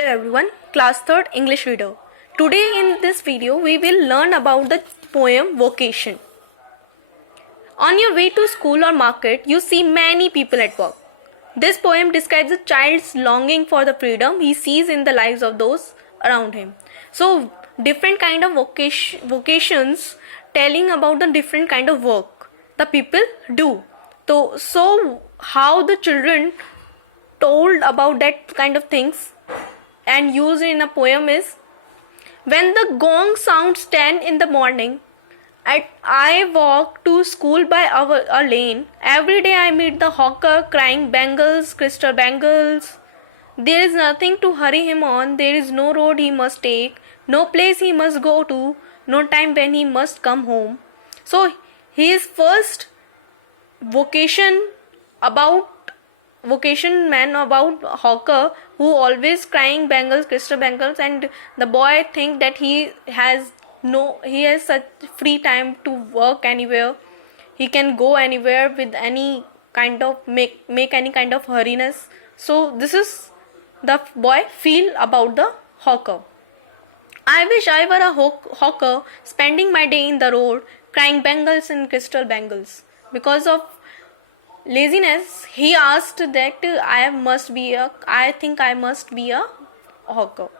Hello everyone, class 3rd English reader. Today in this video we will learn about the poem Vocation. On your way to school or market, you see many people at work. This poem describes a child's longing for the freedom he sees in the lives of those around him. So different kind of vocations telling about the different kind of work the people do. So how the children told about that kind of things and used in a poem is: when the gong sounds 10 in the morning, I walk to school by a lane. Every day I meet the hawker crying bangles, crystal bangles. There is nothing to hurry him on. There is no road he must take, no place he must go to, no time when he must come home. So his first vocation man about hawker who always crying bangles, crystal bangles, and the boy think that he has such free time to work anywhere. He can go anywhere with any kind of make any kind of hurriness. So this is the boy feel about the hawker. I wish I were a hawker, spending my day in the road, crying bangles and crystal bangles. Because of laziness, he asked that I think I must be a hawker.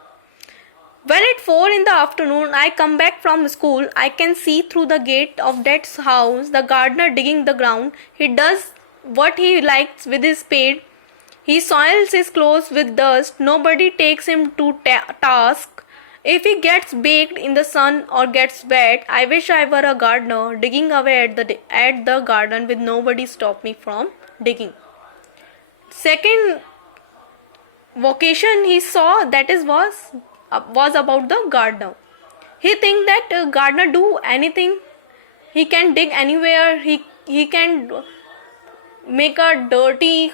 When at 4 in the afternoon I come back from school, I can see through the gate of Dad's house the gardener digging the ground. He does what he likes with his spade. He soils his clothes with dust. Nobody takes him to task. If he gets baked in the sun or gets wet, I wish I were a gardener digging away at the garden with nobody stop me from digging. Second vocation he saw was about the gardener. He think that gardener do anything. He can dig anywhere. He can make a dirty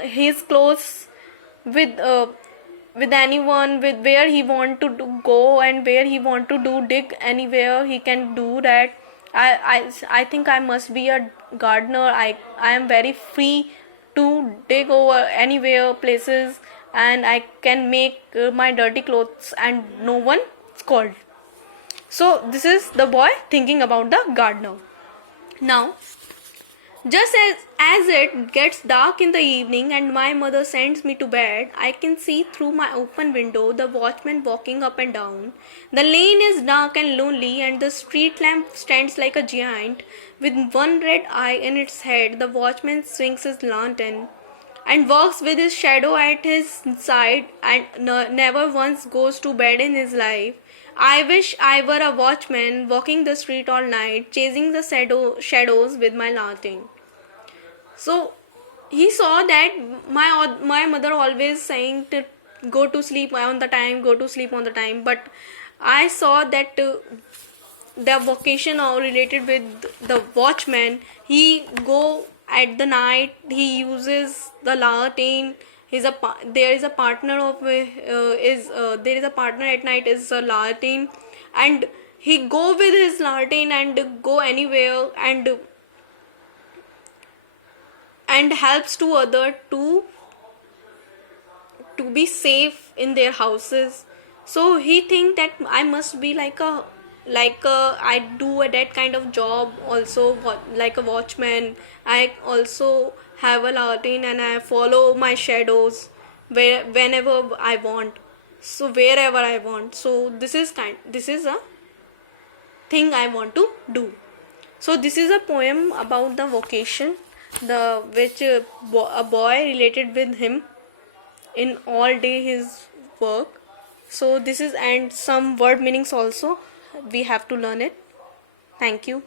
his clothes with anyone, with where he want to go and where he want to dig anywhere he can do that. I think I must be a gardener. I am very free to dig over anywhere places, and I can make my dirty clothes and no one scold. So this is the boy thinking about the gardener. Now, just as it gets dark in the evening and my mother sends me to bed, I can see through my open window the watchman walking up and down. The lane is dark and lonely, and the street lamp stands like a giant. With one red eye in its head, the watchman swings his lantern and walks with his shadow at his side, and never once goes to bed in his life. I wish I were a watchman walking the street all night, chasing the shadows with my lantern. So he saw that my mother always saying to go to sleep on the time, but I saw that the vocation related with the watchman. He go at the night, he uses the lantern. There is a partner at night is a lantern, and he go with his lantern and go anywhere and helps to other to be safe in their houses. So he think that I must be like I do that kind of job also, like a watchman. I also have a lantern and I follow my shadows whenever I want, so wherever I want. So this is a thing I want to do. So this is a poem about the vocation, which a boy related with him in all day his work. So this is, and some word meanings also we have to learn it. Thank you.